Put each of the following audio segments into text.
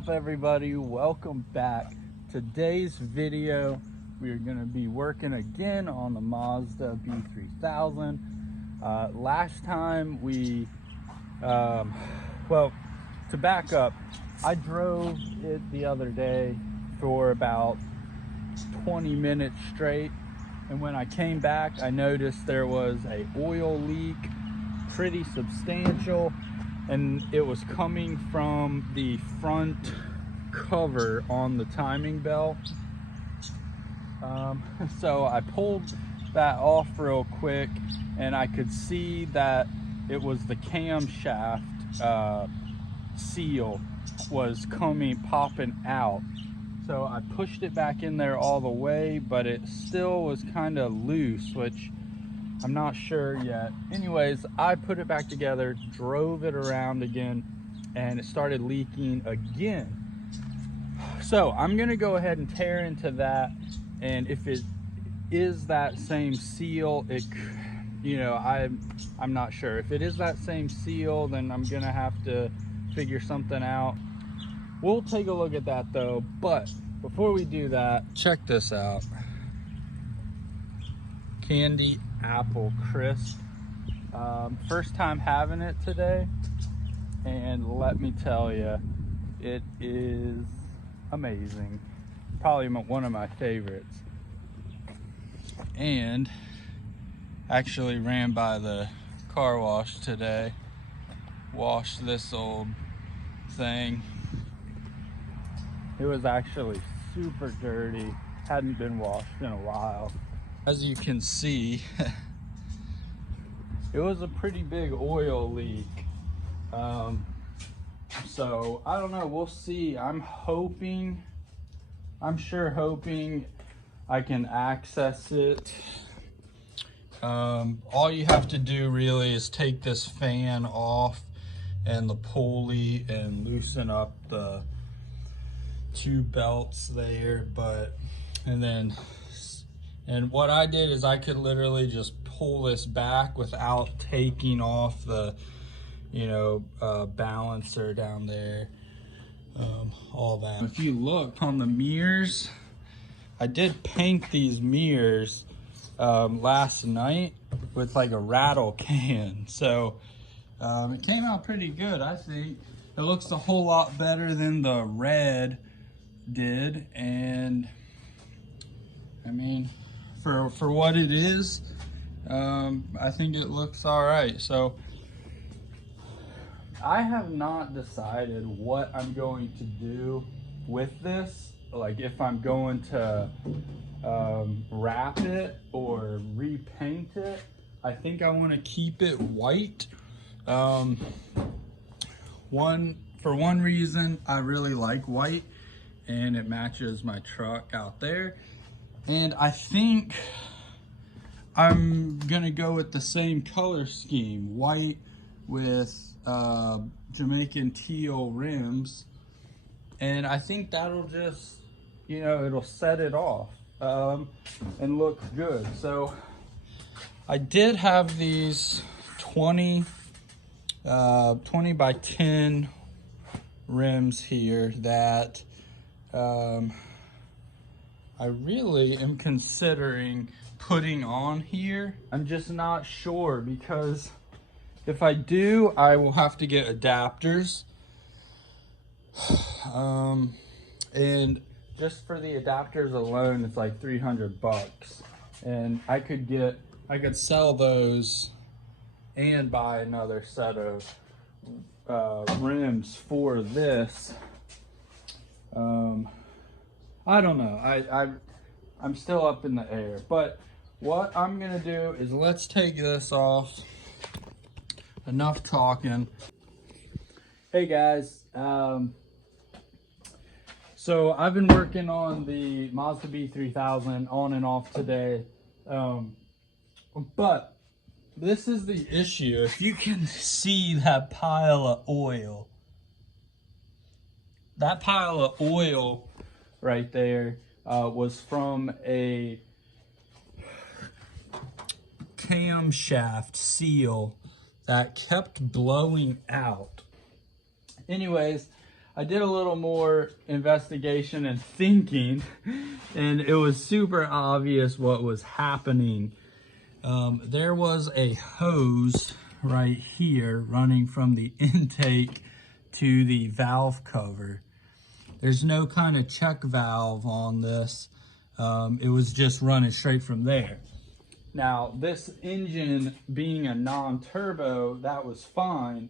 up, everybody? Welcome back. Today's video, we are going to be working again on the Mazda B3000. Last time we, well, to back up, I drove it the other day for about 20 minutes straight, and when I came back, I noticed there was a oil leak, pretty substantial, and it was coming from the front cover on the timing belt. So I pulled that off real quick, and I could see that it was the camshaft seal was popping out. So I pushed it back in there all the way, but it still was kind of loose, which I'm not sure yet. Anyways, I put it back together, drove it around again, and it started leaking again. So I'm gonna go ahead and tear into that, and if it is that same seal, I'm not sure. If it is that same seal, then I'm gonna have to figure something out. We'll take a look at that though, but before we do that, check this out. Candy apple crisp. First time having it today, and let me tell you, it is amazing. Probably one of my favorites. And actually ran by the car wash today, washed this old thing. It was actually super dirty, hadn't been washed in a while. As you can see, it was a pretty big oil leak. So I don't know, we'll see. I'm hoping I can access it. All you have to do really is take this fan off and the pulley and loosen up the two belts there, and what I did is I could literally just pull this back without taking off the balancer down there, all that. If you look on the mirrors, I did paint these mirrors last night with like a rattle can, so it came out pretty good. I think it looks a whole lot better than the red did, and I mean, for what it is, I think it looks all right. So I have not decided what I'm going to do with this, like if I'm going to wrap it or repaint it. I think I want to keep it white. For one reason, I really like white, and it matches my truck out there. And I think I'm gonna go with the same color scheme, white with Jamaican teal rims, and I think that'll just, it'll set it off and look good. So I did have these 20 by 10 rims here that I really am considering putting on here. I'm just not sure, because if I do, I will have to get adapters. And just for the adapters alone, it's like 300 bucks. And I could sell those and buy another set of rims for this. I don't know. I'm still up in the air, but what I'm gonna do is let's take this off. Enough talking. Hey guys, so I've been working on the Mazda B3000 on and off today, but this is the issue. If you can see that pile of oil, right there was from a camshaft seal that kept blowing out. Anyways, I did a little more investigation and thinking, and it was super obvious what was happening. There was a hose right here running from the intake to the valve cover. There's no kind of check valve on this. It was just running straight from there. Now, this engine being a non-turbo, that was fine,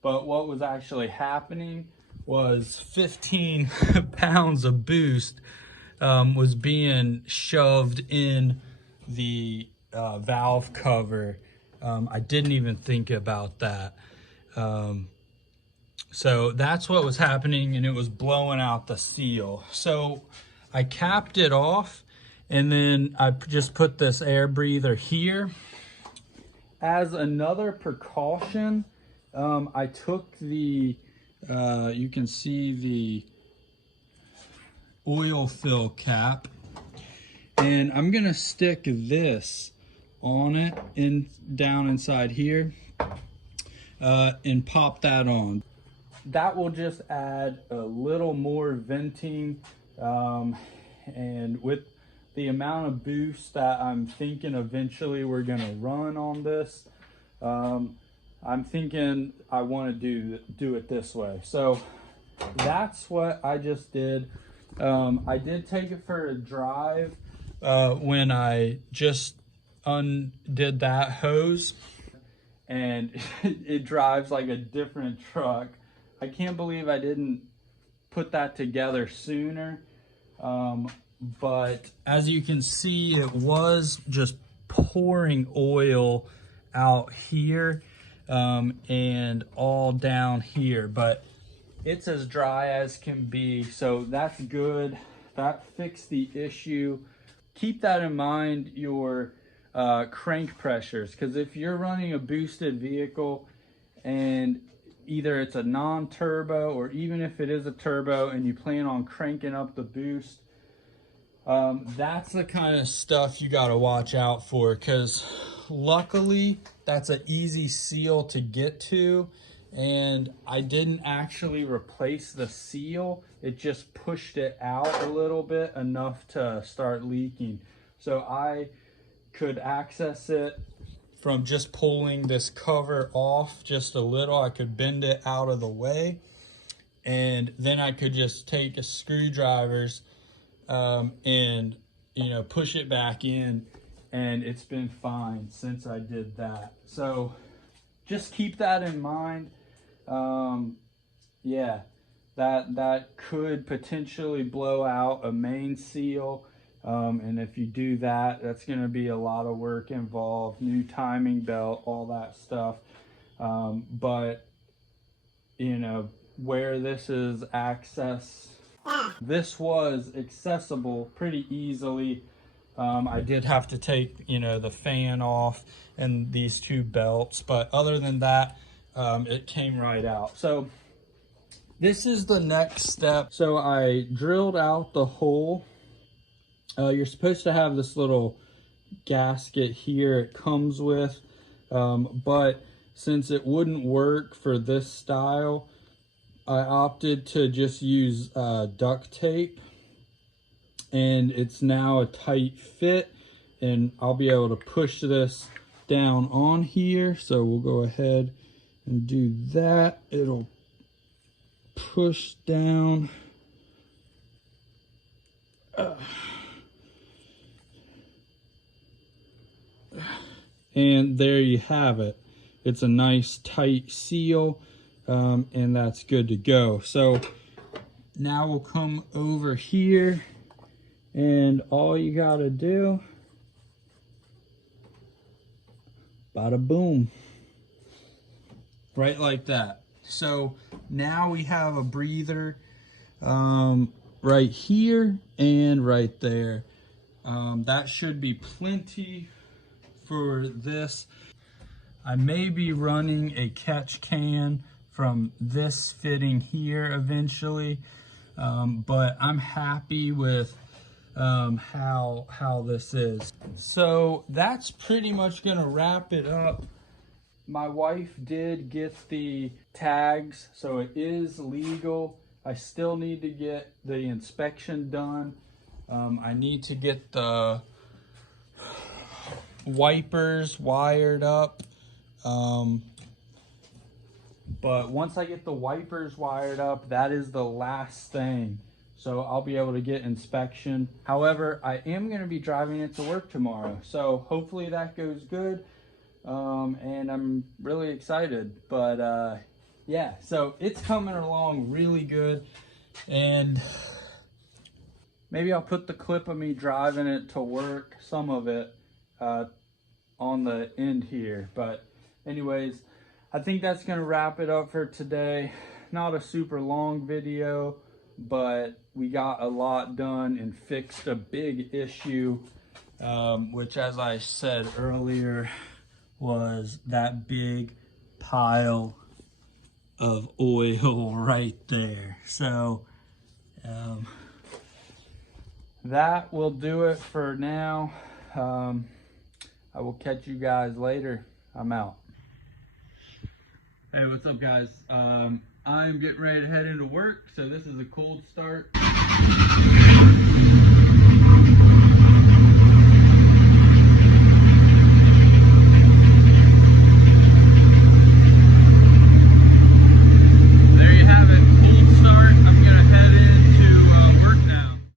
but what was actually happening was 15 pounds of boost was being shoved in the valve cover. I didn't even think about that. So that's what was happening, and it was blowing out the seal. So I capped it off, and then I just put this air breather here. As another precaution, I took the, you can see the oil fill cap, and I'm gonna stick this on it down inside here and pop that on. That will just add a little more venting, and with the amount of boost that I'm thinking eventually we're gonna run on this, I'm thinking I want to do it this way. So that's what I just did. I did take it for a drive when I just undid that hose, and it drives like a different truck. I can't believe I didn't put that together sooner. But as you can see, it was just pouring oil out here and all down here, but it's as dry as can be, so that's good. That fixed the issue. Keep that in mind, your crank pressures, because if you're running a boosted vehicle and either it's a non-turbo or even if it is a turbo and you plan on cranking up the boost, that's the kind of stuff you got to watch out for, because luckily that's an easy seal to get to, and I didn't actually replace the seal. It just pushed it out a little bit, enough to start leaking. So I could access it from just pulling this cover off just a little. I could bend it out of the way, and then I could just take a screwdrivers and push it back in, and it's been fine since I did that. So just keep that in mind. Yeah, that could potentially blow out a main seal. And if you do that, that's going to be a lot of work involved, new timing belt, all that stuff. But where this is this was accessible pretty easily. I did have to take, the fan off and these two belts, but other than that, it came right out. So this is the next step. So I drilled out the hole. You're supposed to have this little gasket here it comes with, but since it wouldn't work for this style, I opted to just use duct tape, and it's now a tight fit, and I'll be able to push this down on here. So we'll go ahead and do that. It'll push down. And there you have it. It's a nice tight seal, and that's good to go. So now we'll come over here, and all you gotta do, bada boom, right like that. So now we have a breather right here and right there. That should be plenty for this. I may be running a catch can from this fitting here eventually, but I'm happy with how this is. So that's pretty much gonna wrap it up. My wife did get the tags, so it is legal. I still need to get the inspection done. I need to get the wipers wired up. But once I get the wipers wired up, that is the last thing. So I'll be able to get inspection. However, I am going to be driving it to work tomorrow. So hopefully that goes good. And I'm really excited. But yeah, so it's coming along really good. And maybe I'll put the clip of me driving it to work, some of it, on the end here. But anyways, I think that's going to wrap it up for today. Not a super long video, but we got a lot done and fixed a big issue, which, as I said earlier, was that big pile of oil right there. So that will do it for now. I will catch you guys later. I'm out. Hey, what's up, guys? I'm getting ready to head into work, so this is a cold start.